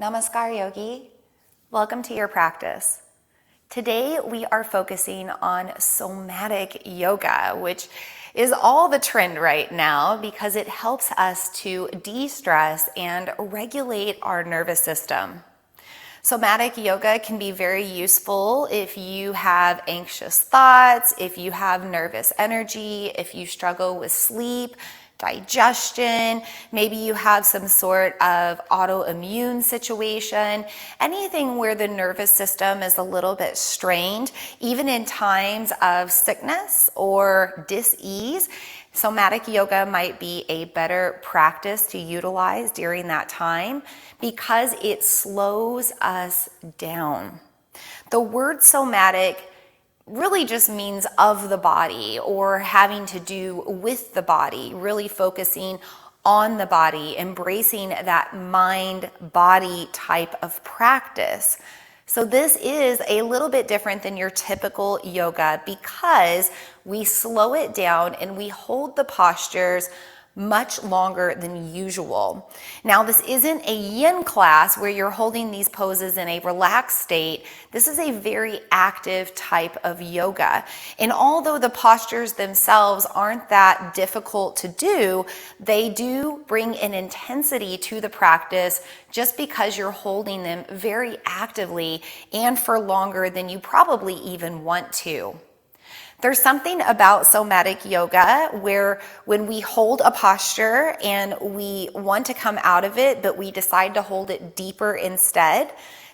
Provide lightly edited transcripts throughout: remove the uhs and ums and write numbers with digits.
Namaskar, Yogi. Welcome to your practice. Today we are focusing on Somatic Yoga, which is all the trend right now because it helps us to de-stress and regulate our nervous system. Somatic yoga can be very useful if you have anxious thoughts, if you have nervous energy, if you struggle with sleep, digestion, maybe you have some sort of autoimmune situation, anything where the nervous system is a little bit strained, even in times of sickness or dis-ease. Somatic yoga might be a better practice to utilize during that time because it slows us down. The word somatic really just means of the body or having to do with the body, really focusing on the body, embracing that mind-body type of practice. So this is a little bit different than your typical yoga because we slow it down and we hold the postures much longer than usual. Now, this isn't a yin class where you're holding these poses in a relaxed state. This is a very active type of yoga. And although the postures themselves aren't that difficult to do, they do bring an intensity to the practice just because you're holding them very actively and for longer than you probably even want to. There's something about somatic yoga where when we hold a posture and we want to come out of it, but we decide to hold it deeper instead,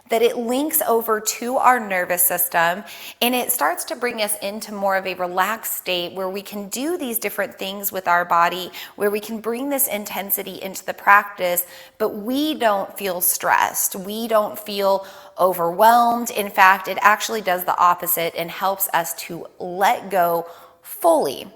that it links over to our nervous system and it starts to bring us into more of a relaxed state where we can do these different things with our body, where we can bring this intensity into the practice, but we don't feel stressed. We don't feel overwhelmed. In fact, it actually does the opposite and helps us to let go fully.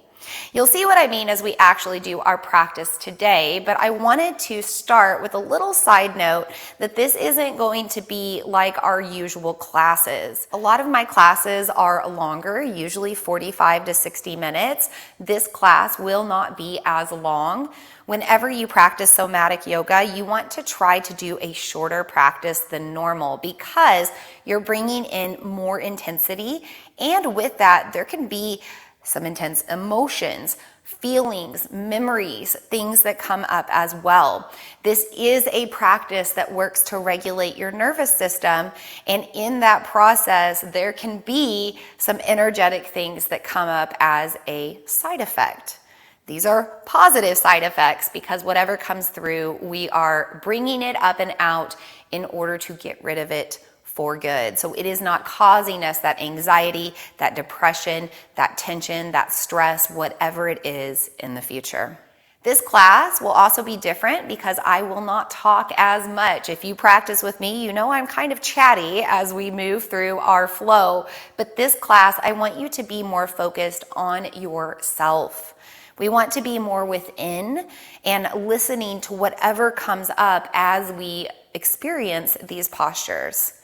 You'll see what I mean as we actually do our practice today, but I wanted to start with a little side note that this isn't going to be like our usual classes. A lot of my classes are longer, usually 45 to 60 minutes. This class will not be as long. Whenever you practice somatic yoga, you want to try to do a shorter practice than normal because you're bringing in more intensity, and with that, there can be some intense emotions, feelings, memories, things that come up as well. This is a practice that works to regulate your nervous system, and in that process, there can be some energetic things that come up as a side effect. These are positive side effects because whatever comes through, we are bringing it up and out in order to get rid of it for good. So it is not causing us that anxiety, that depression, that tension, that stress, whatever it is in the future. This class will also be different because I will not talk as much. If you practice with me, you know I'm kind of chatty as we move through our flow. But this class, I want you to be more focused on yourself. We want to be more within and listening to whatever comes up as we experience these postures.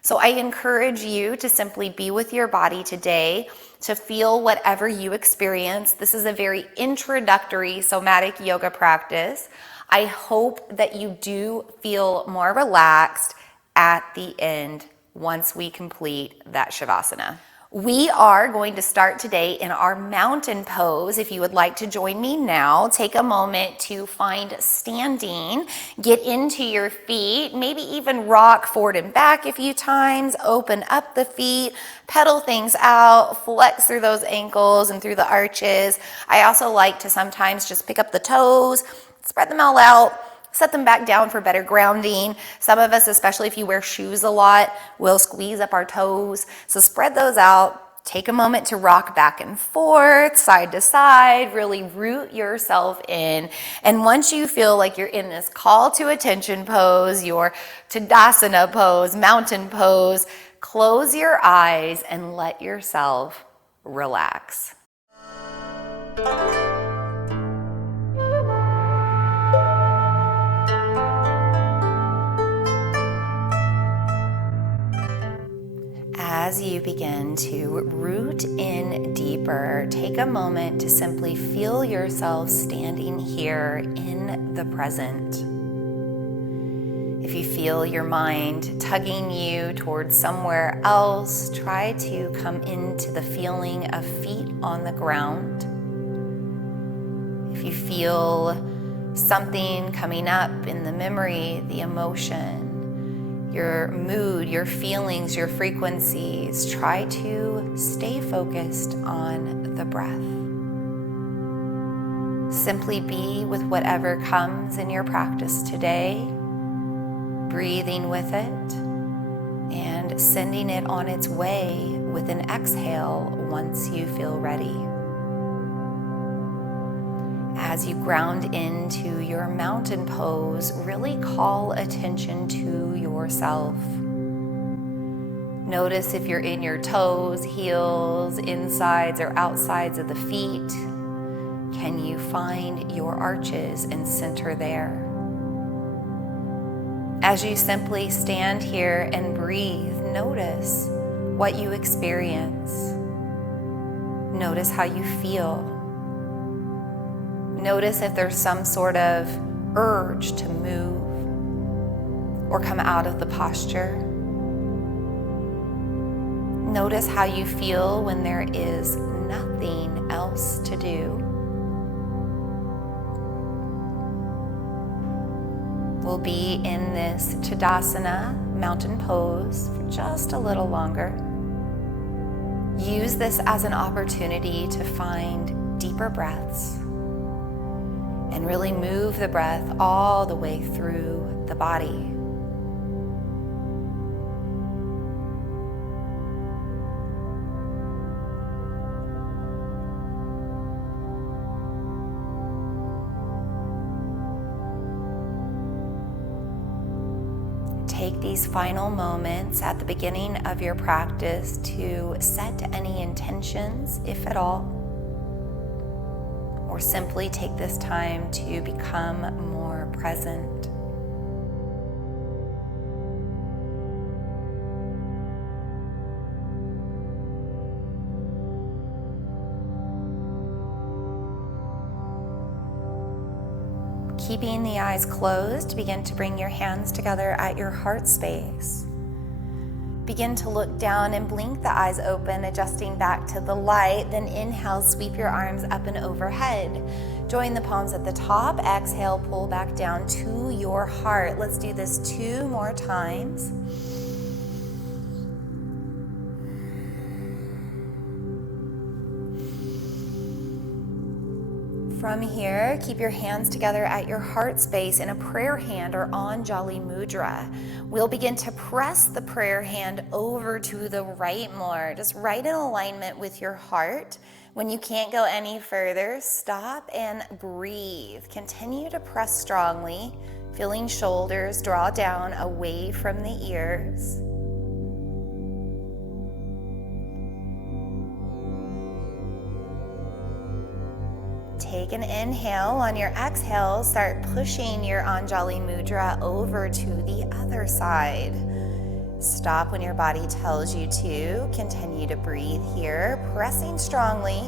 So I encourage you to simply be with your body today, to feel whatever you experience. This is a very introductory somatic yoga practice. I hope that you do feel more relaxed at the end once we complete that Shavasana. We are going to start today in our mountain pose. If you would like to join me now, take a moment to find standing, get into your feet, maybe even rock forward and back a few times, open up the feet, pedal things out, flex through those ankles and through the arches. I also like to sometimes just pick up the toes, spread them all out, set them back down for better grounding. Some of us, especially if you wear shoes a lot, will squeeze up our toes. So spread those out. Take a moment to rock back and forth, side to side, really root yourself in. And once you feel like you're in this call to attention pose, your Tadasana pose, mountain pose, close your eyes and let yourself relax. As you begin to root in deeper, take a moment to simply feel yourself standing here in the present. If you feel your mind tugging you towards somewhere else, try to come into the feeling of feet on the ground. If you feel something coming up in the memory, the emotion, your mood, your feelings, your frequencies, try to stay focused on the breath. Simply be with whatever comes in your practice today, breathing with it and sending it on its way with an exhale once you feel ready. As you ground into your mountain pose, really call attention to yourself. Notice if you're in your toes, heels, insides or outsides of the feet. Can you find your arches and center there? As you simply stand here and breathe, notice what you experience. Notice how you feel. Notice if there's some sort of urge to move or come out of the posture. Notice how you feel when there is nothing else to do. We'll be in this Tadasana mountain pose for just a little longer. Use this as an opportunity to find deeper breaths and really move the breath all the way through the body. Take these final moments at the beginning of your practice to set any intentions, if at all, or simply take this time to become more present. Keeping the eyes closed, begin to bring your hands together at your heart space. Begin to look down and blink the eyes open, adjusting back to the light. Then inhale, sweep your arms up and overhead. Join the palms at the top. Exhale, pull back down to your heart. Let's do this 2 more times. From here, keep your hands together at your heart space in a prayer hand or Anjali Mudra. We'll begin to press the prayer hand over to the right more, just right in alignment with your heart. When you can't go any further, stop and breathe. Continue to press strongly, feeling shoulders draw down away from the ears. Take an inhale. On your exhale, start pushing your Anjali Mudra over to the other side. Stop when your body tells you to. Continue to breathe here, pressing strongly.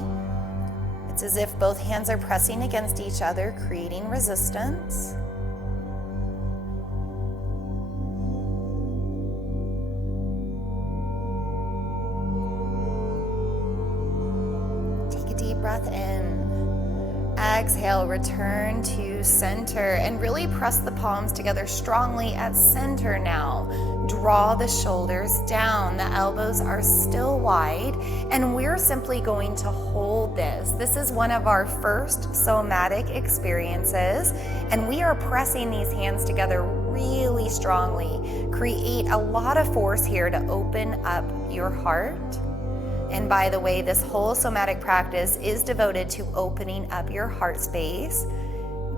It's as if both hands are pressing against each other, creating resistance. Take a deep breath in. Exhale, return to center and really press the palms together strongly at center now. Draw the shoulders down. The elbows are still wide, and we're simply going to hold this. This is one of our first somatic experiences, and we are pressing these hands together really strongly. Create a lot of force here to open up your heart. And by the way, this whole somatic practice is devoted to opening up your heart space,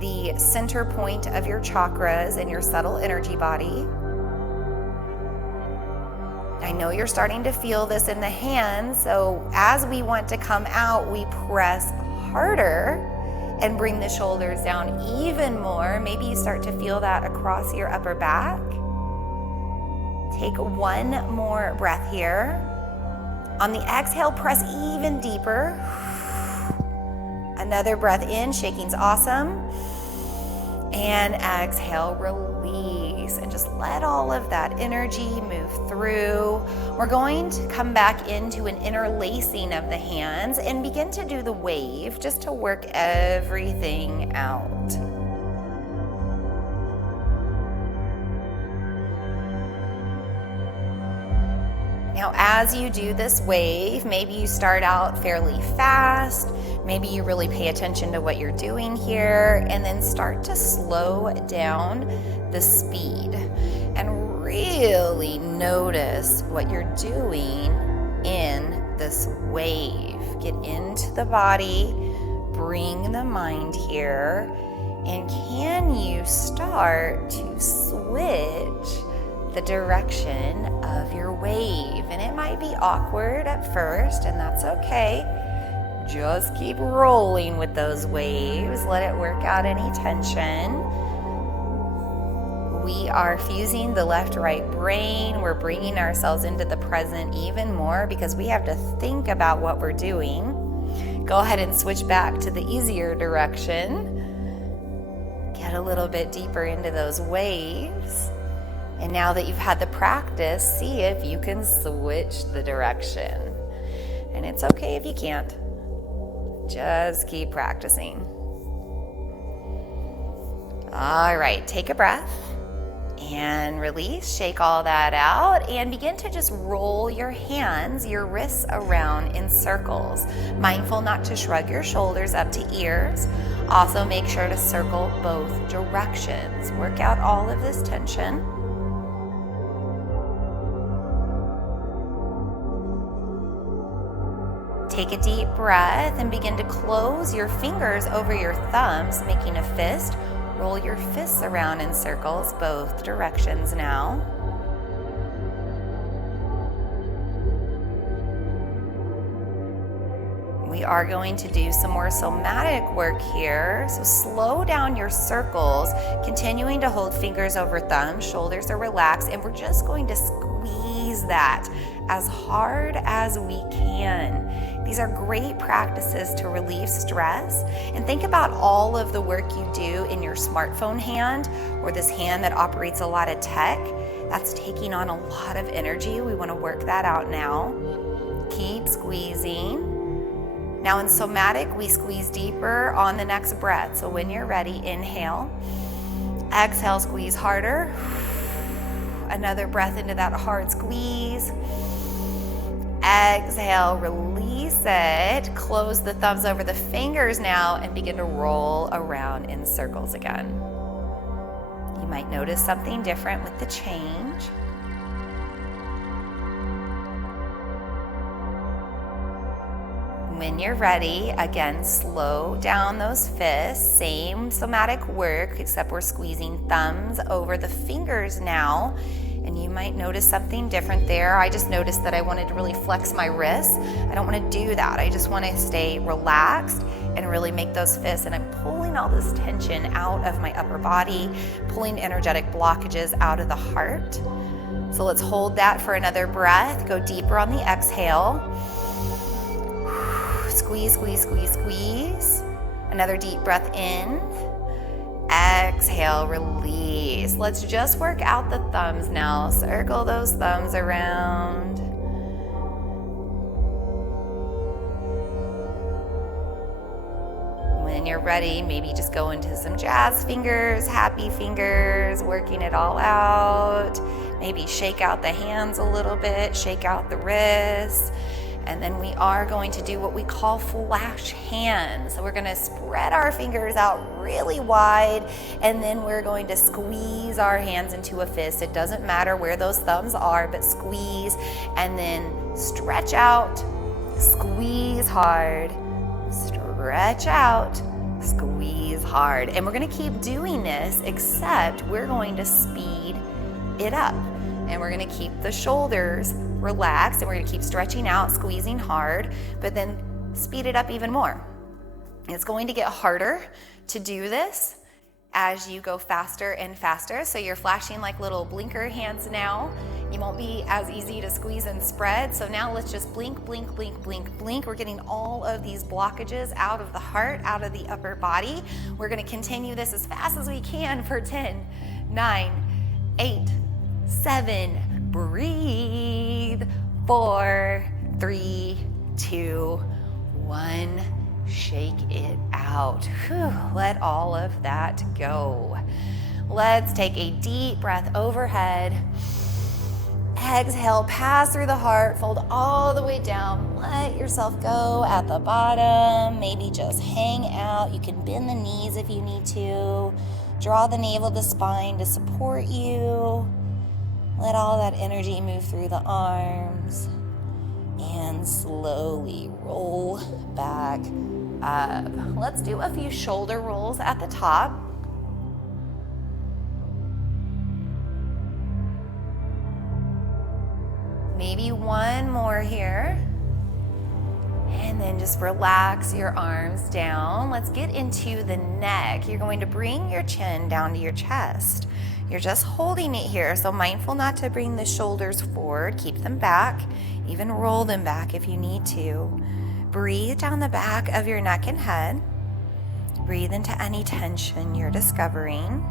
the center point of your chakras and your subtle energy body. I know you're starting to feel this in the hands, so as we want to come out, we press harder and bring the shoulders down even more. Maybe you start to feel that across your upper back. Take one more breath here. On the exhale, press even deeper. Another breath in, shaking's awesome. And exhale, release, and just let all of that energy move through. We're going to come back into an interlacing of the hands and begin to do the wave just to work everything out. Now, as you do this wave, maybe you start out fairly fast, maybe you really pay attention to what you're doing here, and then start to slow down the speed and really notice what you're doing in this wave. Get into the body, bring the mind here, and can you start to switch the direction of your wave? And it might be awkward at first, and that's okay. Just keep rolling with those waves. Let it work out any tension. We are fusing the left-right brain. We're bringing ourselves into the present even more because we have to think about what we're doing. Go ahead and switch back to the easier direction. Get a little bit deeper into those waves. And now that you've had the practice, see if you can switch the direction. And it's okay if you can't. Just keep practicing. All right, take a breath and release. Shake all that out and begin to just roll your hands, your wrists around in circles. Mindful not to shrug your shoulders up to ears. Also make sure to circle both directions. Work out all of this tension. Take a deep breath and begin to close your fingers over your thumbs, making a fist. Roll your fists around in circles, both directions now. We are going to do some more somatic work here. So slow down your circles, continuing to hold fingers over thumbs, shoulders are relaxed, and we're just going to squeeze that as hard as we can. These are great practices to relieve stress. And think about all of the work you do in your smartphone hand, or this hand that operates a lot of tech. That's taking on a lot of energy. We want to work that out now. Keep squeezing. Now in somatic, we squeeze deeper on the next breath. So when you're ready, inhale. Exhale, squeeze harder. Another breath into that hard squeeze. Exhale, release it. Close the thumbs over the fingers now and begin to roll around in circles again. You might notice something different with the change. When you're ready, again, slow down those fists. Same somatic work, except we're squeezing thumbs over the fingers now. And you might notice something different there. I just noticed that I wanted to really flex my wrists. I don't want to do that. I just want to stay relaxed and really make those fists. And I'm pulling all this tension out of my upper body, pulling energetic blockages out of the heart. So let's hold that for another breath. Go deeper on the exhale. Squeeze, squeeze, squeeze, squeeze. Another deep breath in. Exhale, release. Let's just work out the thumbs now. Circle those thumbs around. When you're ready, maybe just go into some jazz fingers, happy fingers, working it all out. Maybe shake out the hands a little bit, shake out the wrists. And then we are going to do what we call flash hands. So we're going to spread our fingers out really wide, and then we're going to squeeze our hands into a fist. It doesn't matter where those thumbs are, but squeeze, and then stretch out, squeeze hard, stretch out, squeeze hard. And we're going to keep doing this, except we're going to speed it up. And we're going to keep the shoulders relaxed, and we're going to keep stretching out, squeezing hard, but then speed it up even more. It's going to get harder to do this as you go faster and faster. So you're flashing like little blinker hands now. You won't be as easy to squeeze and spread. So now let's just blink, blink, blink, blink, blink. We're getting all of these blockages out of the heart, out of the upper body. We're gonna continue this as fast as we can for 10, 9, 8, 7, breathe, 4, 3, 2, 1. Shake it out. Whew, let all of that go. Let's take a deep breath overhead. Exhale, pass through the heart, fold all the way down. Let yourself go at the bottom. Maybe just hang out. You can bend the knees if you need to. Draw the navel to spine to support you. Let all that energy move through the arms. And slowly roll back up. Let's do a few shoulder rolls at the top. Maybe one more here. And then just relax your arms down. Let's get into the neck. You're going to bring your chin down to your chest. You're just holding it here, so mindful not to bring the shoulders forward. Keep them back, even roll them back if you need to. Breathe down the back of your neck and head. Breathe into any tension you're discovering.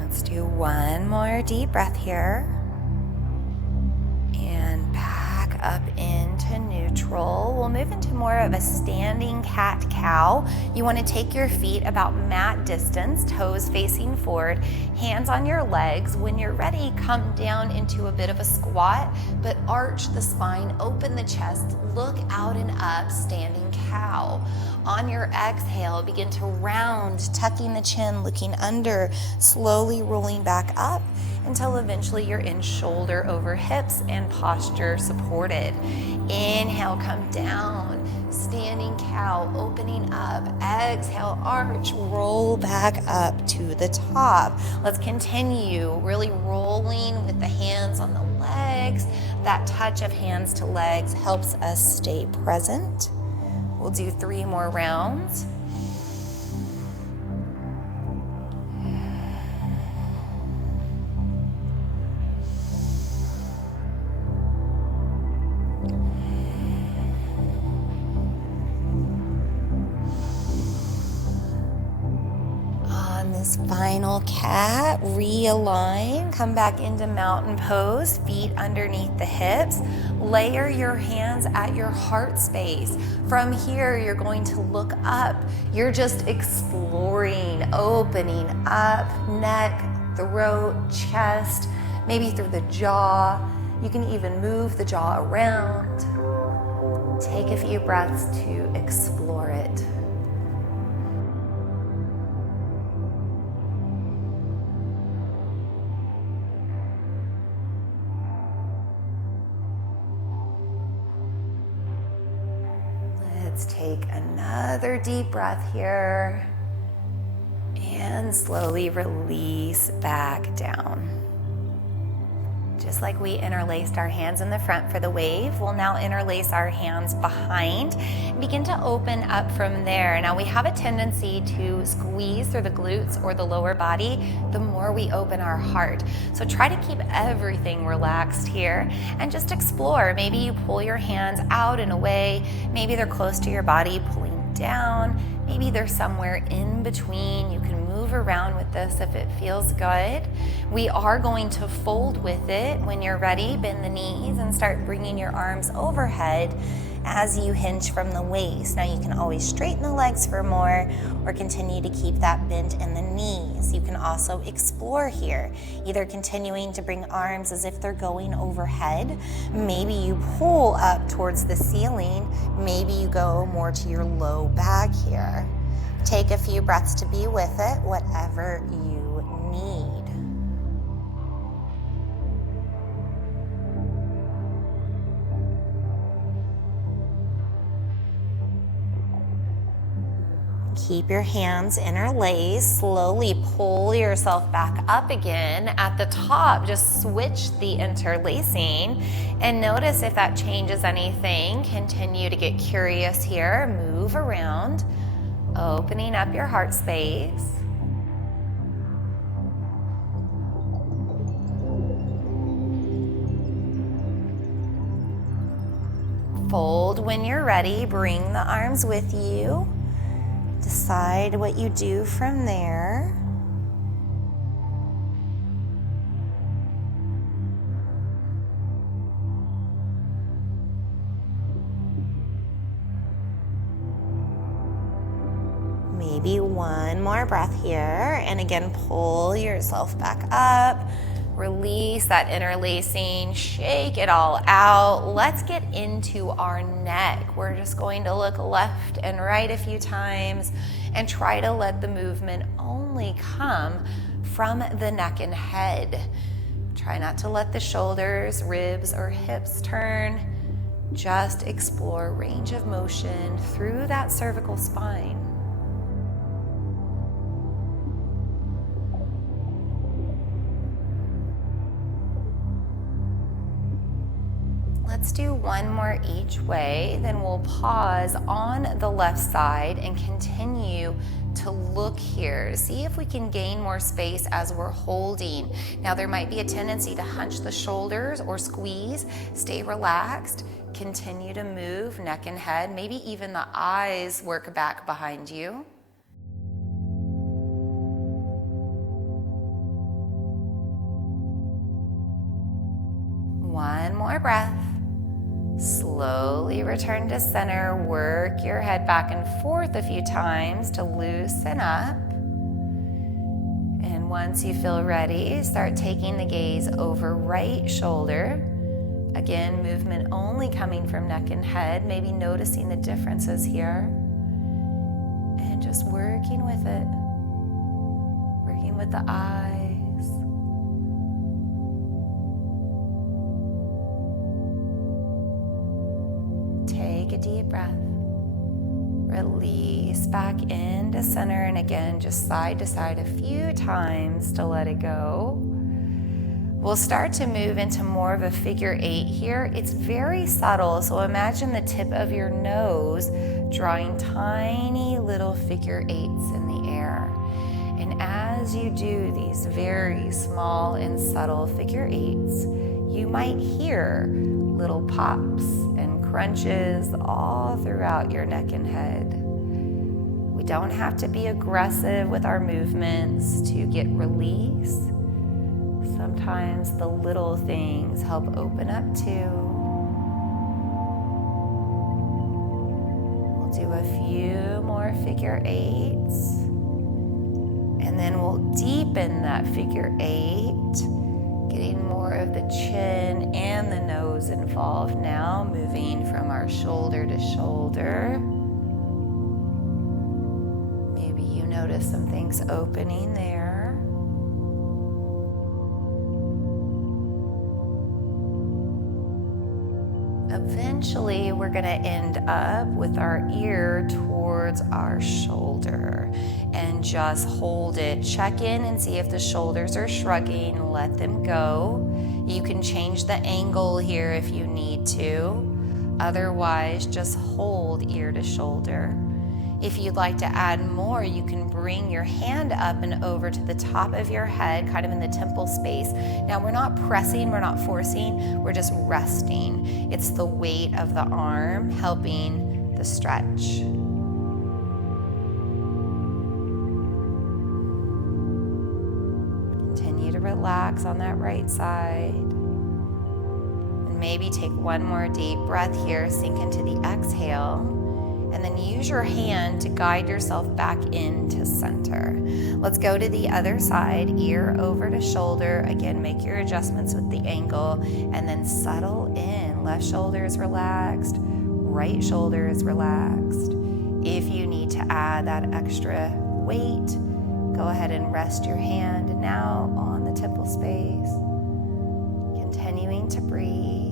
Let's do one more deep breath here. And back up into neutral. We'll move into more of a standing cat-cow. You want to take your feet about mat distance, toes facing forward, hands on your legs. When you're ready, come down into a bit of a squat, but arch the spine, open the chest, look out and up, standing cow. On your exhale, begin to round, tucking the chin, looking under, slowly rolling back up until eventually you're in shoulder over hips and posture supported. Inhale, come down, standing cow, opening up. Exhale, arch, roll back up to the top. Let's continue really rolling with the hands on the legs. That touch of hands to legs helps us stay present. We'll do 3 more rounds. This final cat, realign, come back into mountain pose, feet underneath the hips. Layer your hands at your heart space. From here, you're going to look up. You're just exploring, opening up, neck, throat, chest, maybe through the jaw. You can even move the jaw around. Take a few breaths to explore it. Let's take another deep breath here and slowly release back down. Just like we interlaced our hands in the front for the wave, we'll now interlace our hands behind and begin to open up from there. Now we have a tendency to squeeze through the glutes or the lower body the more we open our heart. So try to keep everything relaxed here and just explore. Maybe you pull your hands out and away. Maybe they're close to your body, pulling down. Maybe they're somewhere in between. You can move around with this if it feels good. We are going to fold with it. When you're ready, bend the knees and start bringing your arms overhead as you hinge from the waist. Now you can always straighten the legs for more or continue to keep that bend in the knees. You can also explore here, either continuing to bring arms as if they're going overhead. Maybe you pull up towards the ceiling. Maybe you go more to your low back here. Take a few breaths to be with it, whatever you need. Keep your hands interlaced. Slowly pull yourself back up again. At the top, just switch the interlacing and notice if that changes anything. Continue to get curious here. Move around, opening up your heart space. Fold when you're ready. Bring the arms with you. Decide what you do from there. Maybe one more breath here. And again, pull yourself back up. Release that interlacing, shake it all out. Let's get into our neck. We're just going to look left and right a few times and try to let the movement only come from the neck and head. Try not to let the shoulders, ribs, or hips turn. Just explore range of motion through that cervical spine. Let's do one more each way, then we'll pause on the left side and continue to look here. See if we can gain more space as we're holding. Now there might be a tendency to hunch the shoulders or squeeze. Stay relaxed. Continue to move neck and head. Maybe even the eyes work back behind you. One more breath. Slowly return to center. Work your head back and forth a few times to loosen up. And once you feel ready, start taking the gaze over right shoulder. Again, movement only coming from neck and head, maybe noticing the differences here. And just working with it. Working with the eyes. Take a deep breath. Release back into center, and again, just side to side a few times to let it go. We'll start to move into more of a figure 8 here. It's very subtle, so imagine the tip of your nose drawing tiny little figure 8s in the air. And as you do these very small and subtle figure 8s, you might hear little pops and crunches all throughout your neck and head. We don't have to be aggressive with our movements to get release. Sometimes the little things help open up too. We'll do a few more figure 8s. And then we'll deepen that figure 8, getting more of the chin and the nose involved now, moving from our shoulder to shoulder. Maybe you notice some things opening there. Eventually, we're going to end up with our ear towards our shoulder and just hold it. Check in and see if the shoulders are shrugging. Let them go. You can change the angle here if you need to. Otherwise, just hold ear to shoulder. If you'd like to add more, you can bring your hand up and over to the top of your head, kind of in the temple space. Now, we're not pressing, we're not forcing, we're just resting. It's the weight of the arm helping the stretch. Continue to relax on that right side. And maybe take one more deep breath here, sink into the exhale. And then use your hand to guide yourself back into center. Let's go to the other side, ear over to shoulder. Again, make your adjustments with the angle and then settle in. Left shoulder is relaxed, right shoulder is relaxed. If you need to add that extra weight, go ahead and rest your hand now on the temple space. Continuing to breathe.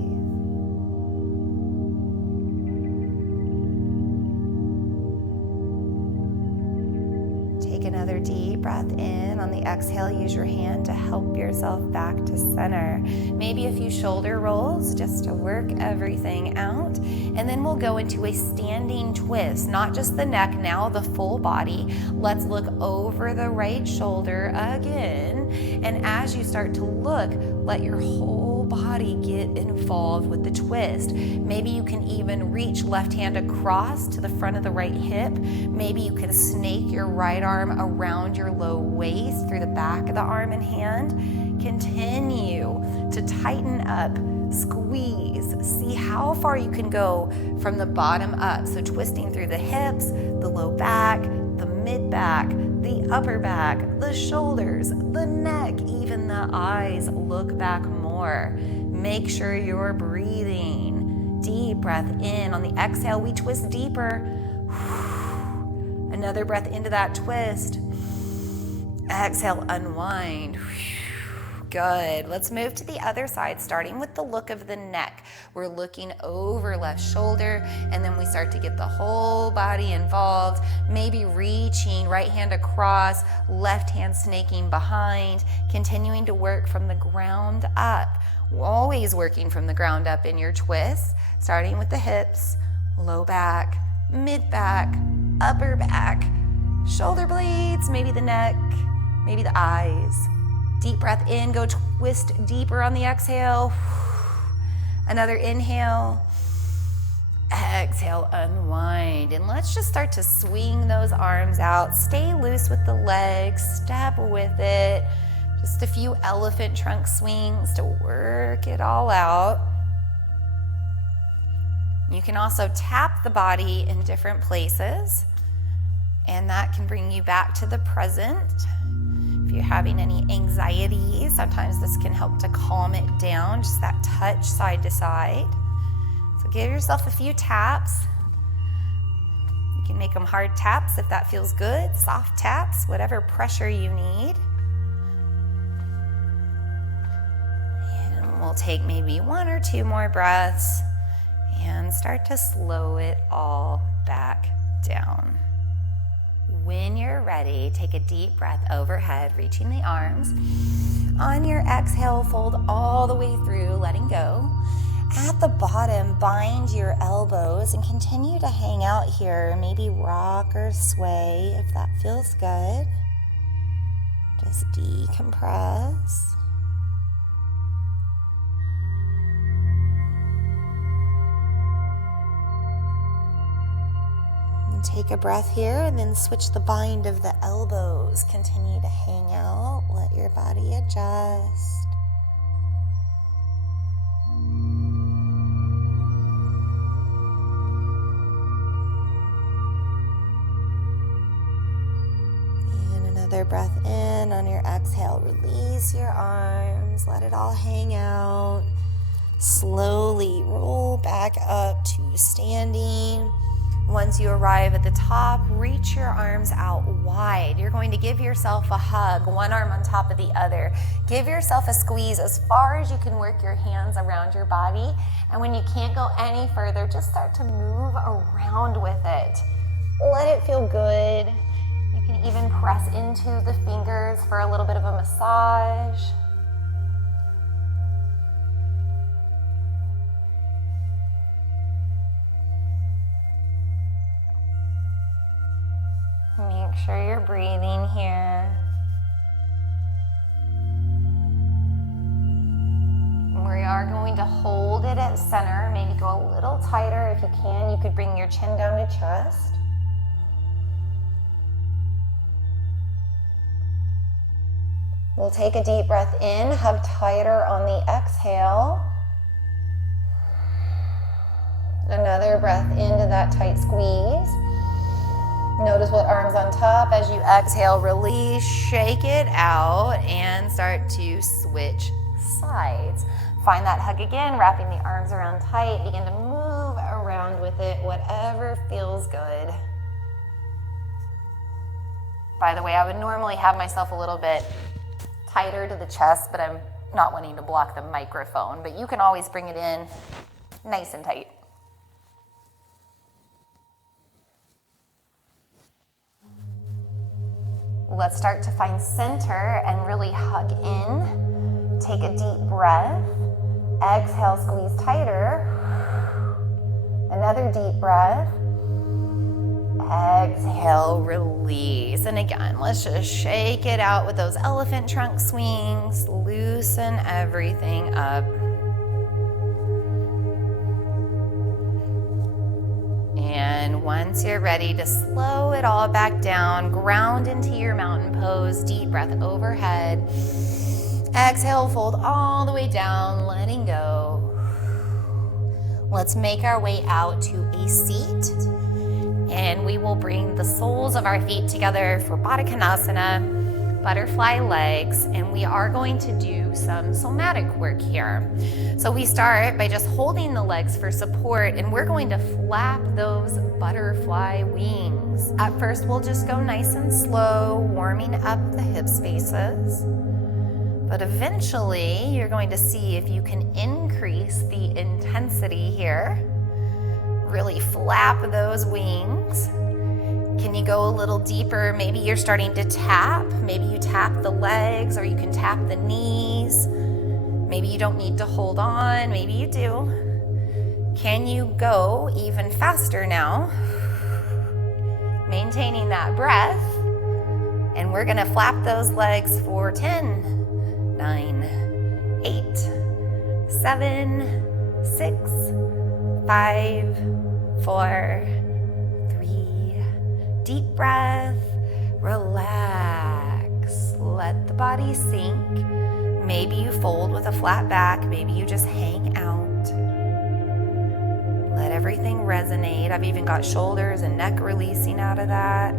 Another deep breath in. On the exhale, use your hand to help yourself back to center. Maybe a few shoulder rolls just to work everything out. And then we'll go into a standing twist, not just the neck, now the full body. Let's look over the right shoulder again. And as you start to look, let your whole body get involved with the twist. Maybe you can even reach left hand across to the front of the right hip. Maybe you can snake your right arm around your low waist through the back of the arm and hand. Continue to tighten up, squeeze. See how far you can go from the bottom up. So twisting through the hips, the low back, the mid back, the upper back, the shoulders, the neck, even the eyes. Look back more. Make sure you're breathing. Deep breath in. On the exhale, we twist deeper. Another breath into that twist. Exhale, unwind. Good. Let's move to the other side, starting with the look of the neck. We're looking over left shoulder, and then we start to get the whole body involved. Maybe reaching right hand across, left hand snaking behind, continuing to work from the ground up. Always working from the ground up in your twists, starting with the hips, low back, mid back, upper back, shoulder blades, maybe the neck, maybe the eyes. Deep breath in, go twist deeper on the exhale. Another inhale. Exhale, unwind. And let's just start to swing those arms out. Stay loose with the legs, step with it. Just a few elephant trunk swings to work it all out. You can also tap the body in different places, and that can bring you back to the present. If you're having any anxiety, sometimes this can help to calm it down, just that touch side to side. So give yourself a few taps. You can make them hard taps if that feels good, soft taps, whatever pressure you need. And we'll take maybe 1 or 2 more breaths and start to slow it all back down. When you're ready, take a deep breath overhead, reaching the arms. On your exhale, fold all the way through, letting go. At the bottom, bind your elbows and continue to hang out here. Maybe rock or sway if that feels good. Just decompress. Take a breath here and then switch the bind of the elbows. Continue to hang out. Let your body adjust. And another breath in. On your exhale, release your arms. Let it all hang out. Slowly roll back up to standing. Once you arrive at the top, reach your arms out wide. You're going to give yourself a hug, one arm on top of the other. Give yourself a squeeze as far as you can work your hands around your body. And when you can't go any further, just start to move around with it. Let it feel good. You can even press into the fingers for a little bit of a massage. Make sure you're breathing here. We are going to hold it at center, maybe go a little tighter if you can. You could bring your chin down to chest. We'll take a deep breath in, hug tighter on the exhale. Another breath into that tight squeeze. Notice what arms on top. As you exhale, release, shake it out, and start to switch sides. Find that hug again, wrapping the arms around tight. Begin to move around with it, whatever feels good. By the way, I would normally have myself a little bit tighter to the chest, but I'm not wanting to block the microphone. But you can always bring it in nice and tight. Let's start to find center and really hug in. Take a deep breath. Exhale, squeeze tighter. Another deep breath. Exhale, release. And again, let's just shake it out with those elephant trunk swings. Loosen everything up. And once you're ready to slow it all back down, ground into your mountain pose, deep breath overhead. Exhale, fold all the way down, letting go. Let's make our way out to a seat. And we will bring the soles of our feet together for Baddha Konasana, butterfly legs, and we are going to do some somatic work here. So we start by just holding the legs for support, and we're going to flap those butterfly wings. At first, we'll just go nice and slow, warming up the hip spaces. But eventually, you're going to see if you can increase the intensity here. Really flap those wings. Can you go a little deeper? Maybe you're starting to tap. Maybe you tap the legs, or you can tap the knees. Maybe you don't need to hold on. Maybe you do. Can you go even faster now? Maintaining that breath. And we're going to flap those legs for 10. 9, 8, 7, 6, 5, 4, 3. Deep breath. Relax. Let the body sink. Maybe you fold with a flat back. Maybe you just hang out. Let everything resonate. I've even got shoulders and neck releasing out of that.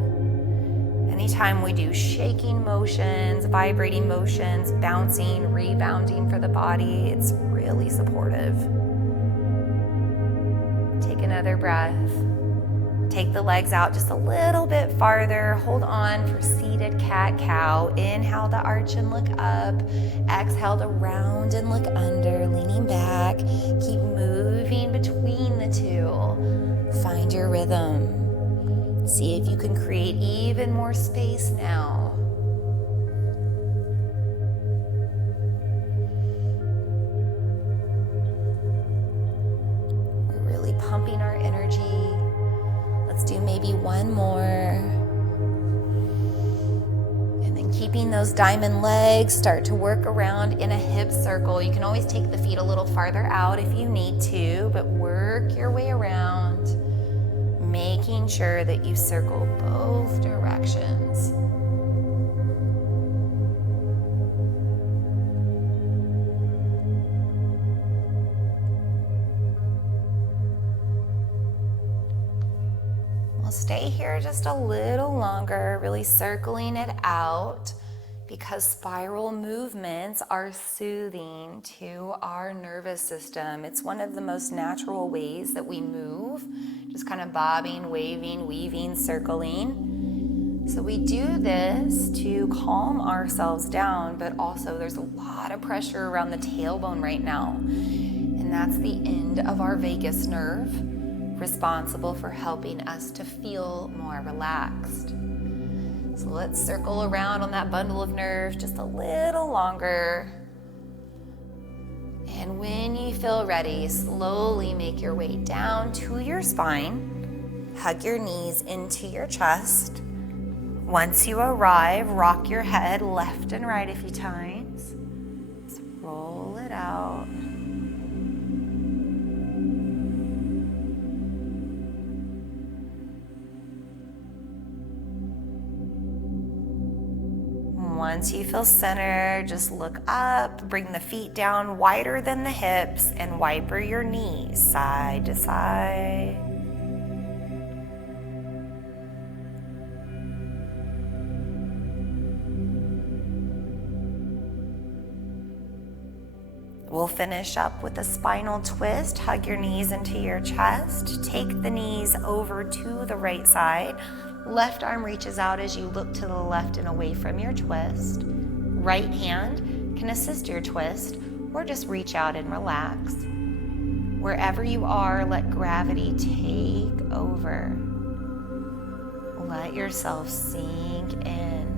Anytime we do shaking motions, vibrating motions, bouncing, rebounding for the body, it's really supportive. Take another breath. Take the legs out just a little bit farther. Hold on for seated cat-cow. Inhale to arch and look up. Exhale to round and look under, leaning back. Keep moving between the two. Find your rhythm. See if you can create even more space now. We're really pumping our energy. Let's do maybe one more. And then keeping those diamond legs, start to work around in a hip circle. You can always take the feet a little farther out if you need to, but work your way around. Making sure that you circle both directions. We'll stay here just a little longer, really circling it out, because spiral movements are soothing to our nervous system. It's one of the most natural ways that we move, just kind of bobbing, waving, weaving, circling. So we do this to calm ourselves down, but also there's a lot of pressure around the tailbone right now. And that's the end of our vagus nerve, responsible for helping us to feel more relaxed. So let's circle around on that bundle of nerves just a little longer. And when you feel ready, slowly make your way down to your spine. Hug your knees into your chest. Once you arrive, rock your head left and right a few times. Just roll it out. Once you feel centered, just look up, bring the feet down wider than the hips, and wiper your knees side to side. We'll finish up with a spinal twist. Hug your knees into your chest. Take the knees over to the right side. Left arm reaches out as you look to the left and away from your twist. Right hand can assist your twist, or just reach out and relax. Wherever you are, let gravity take over. Let yourself sink in.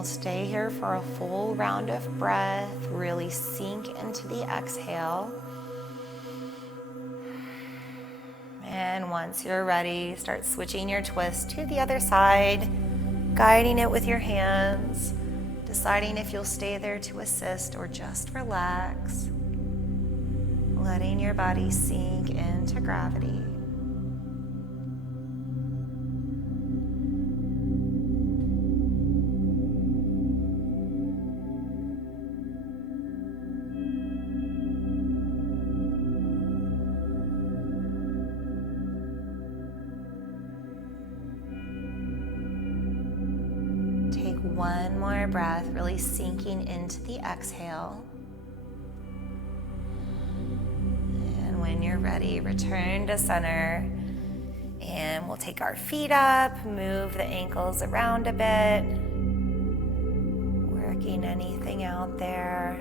We'll stay here for a full round of breath. Really sink into the exhale. And once you're ready, start switching your twist to the other side, guiding it with your hands, deciding if you'll stay there to assist or just relax, letting your body sink into gravity. One more breath, really sinking into the exhale. And when you're ready, return to center. And we'll take our feet up, move the ankles around a bit, working anything out there.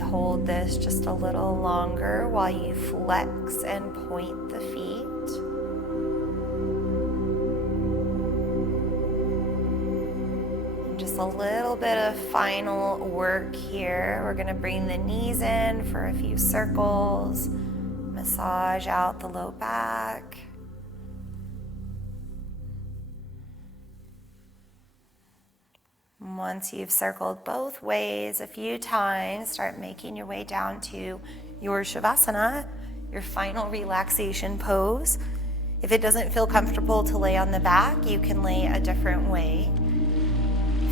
Hold this just a little longer while you flex and point the feet. And just a little bit of final work here. We're going to bring the knees in for a few circles, massage out the low back. Once you've circled both ways a few times, start making your way down to your Shavasana, your final relaxation pose. If it doesn't feel comfortable to lay on the back, you can lay a different way.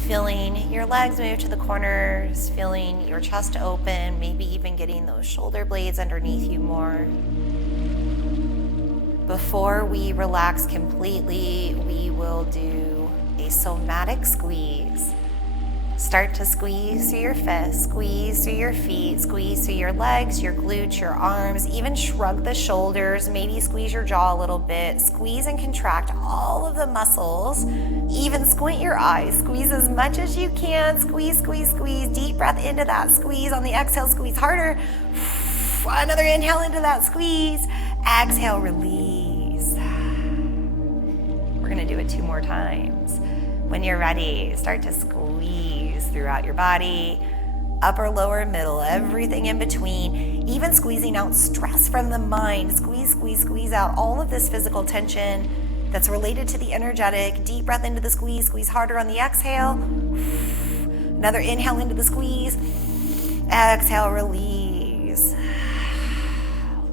Feeling your legs move to the corners, feeling your chest open, maybe even getting those shoulder blades underneath you more. Before we relax completely, we will do a somatic squeeze. Start to squeeze through your fists, squeeze through your feet, squeeze through your legs, your glutes, your arms, even shrug the shoulders, maybe squeeze your jaw a little bit, squeeze and contract all of the muscles, even squint your eyes, squeeze as much as you can, squeeze, squeeze, squeeze, deep breath into that squeeze, on the exhale, squeeze harder, another inhale into that squeeze, exhale, release. We're gonna do it 2 more times. When you're ready, start to squeeze throughout your body, upper, lower, middle, everything in between, even squeezing out stress from the mind. Squeeze, squeeze, squeeze out all of this physical tension that's related to the energetic. Deep breath into the squeeze, squeeze harder on the exhale. Another inhale into the squeeze, exhale, release.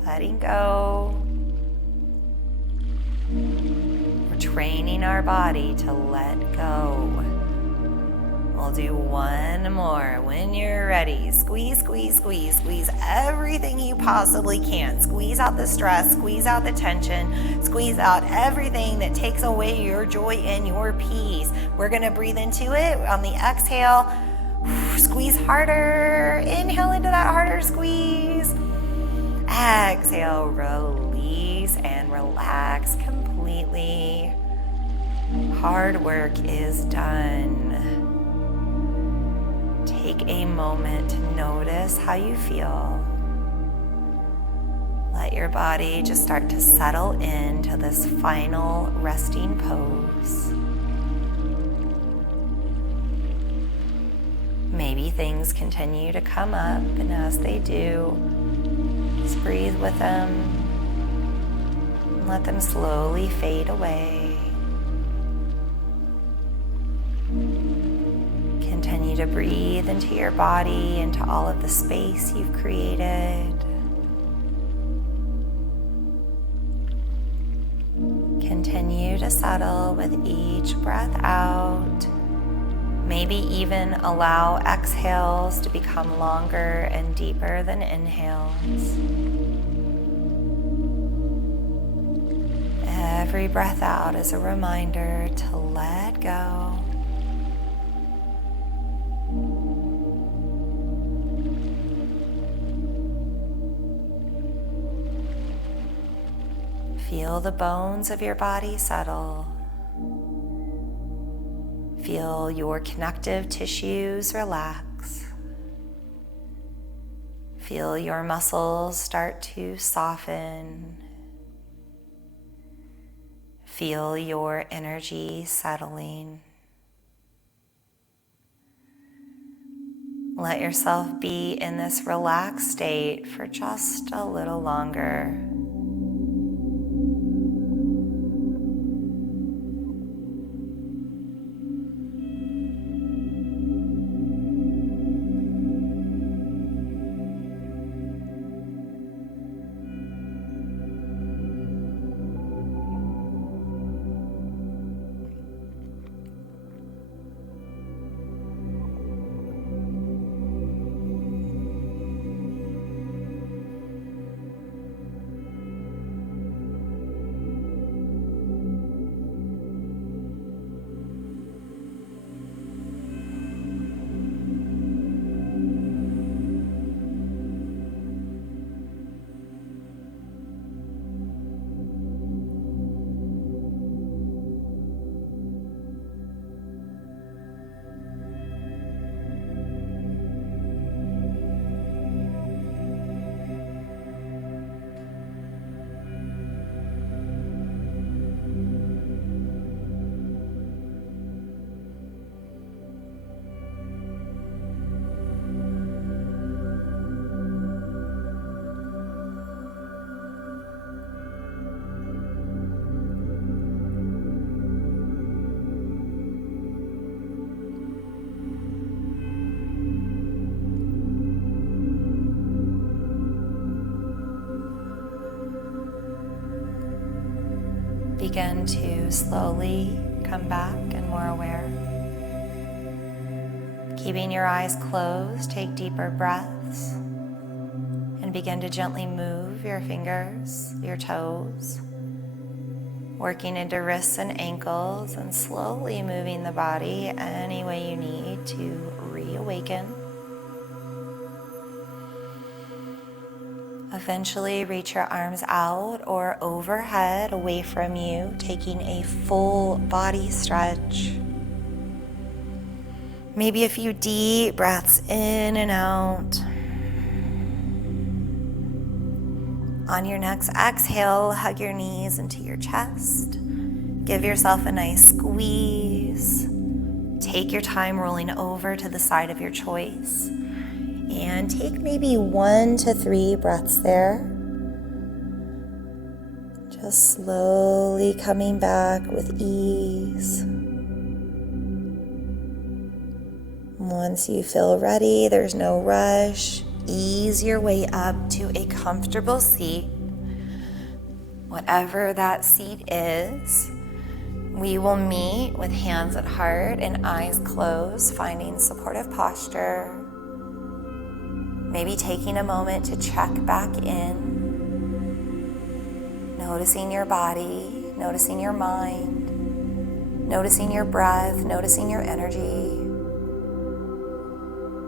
Letting go. Training our body to let go. We'll do 1 more. When you're ready, squeeze, squeeze, squeeze, squeeze everything you possibly can. Squeeze out the stress, squeeze out the tension, squeeze out everything that takes away your joy and your peace. We're gonna breathe into it on the exhale. Squeeze harder. Inhale into that harder squeeze. Exhale, release and relax completely. Hard work is done. Take a moment to notice how you feel. Let your body just start to settle into this final resting pose. Maybe things continue to come up, and as they do, just breathe with them and let them slowly fade away. Continue to breathe into your body, into all of the space you've created. Continue to settle with each breath out. Maybe even allow exhales to become longer and deeper than inhales. Every breath out is a reminder to let go. Feel the bones of your body settle. Feel your connective tissues relax. Feel your muscles start to soften. Feel your energy settling. Let yourself be in this relaxed state for just a little longer. Begin to slowly come back and more aware. Keeping your eyes closed, take deeper breaths and begin to gently move your fingers, your toes, working into wrists and ankles and slowly moving the body any way you need to reawaken. Eventually reach your arms out or overhead away from you, taking a full body stretch. Maybe a few deep breaths in and out. On your next exhale, hug your knees into your chest. Give yourself a nice squeeze. Take your time rolling over to the side of your choice. And take maybe 1 to 3 breaths there. Just slowly coming back with ease. Once you feel ready, there's no rush. Ease your way up to a comfortable seat. Whatever that seat is, we will meet with hands at heart and eyes closed, finding supportive posture. Maybe taking a moment to check back in, noticing your body, noticing your mind, noticing your breath, noticing your energy.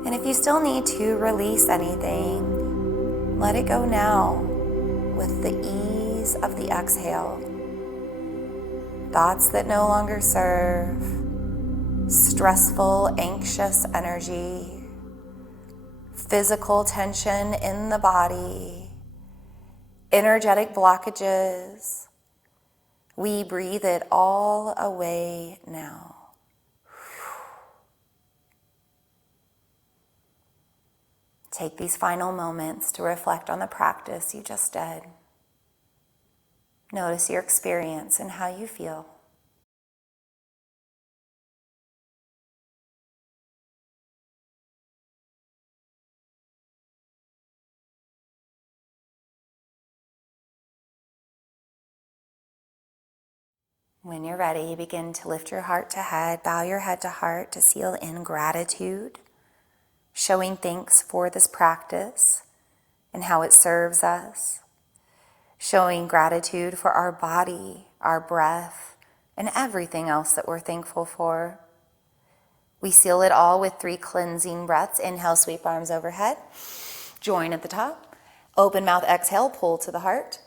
And if you still need to release anything, let it go now with the ease of the exhale. Thoughts that no longer serve, stressful, anxious energy, physical tension in the body, energetic blockages. We breathe it all away now. Take these final moments to reflect on the practice you just did. Notice your experience and how you feel. When you're ready, begin to lift your heart to head, bow your head to heart to seal in gratitude, showing thanks for this practice and how it serves us, showing gratitude for our body, our breath, and everything else that we're thankful for. We seal it all with 3 cleansing breaths. Inhale, sweep arms overhead. Join at the top. Open mouth, exhale, pull to the heart.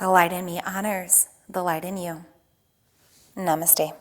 The light in me honors the light in you. Namaste.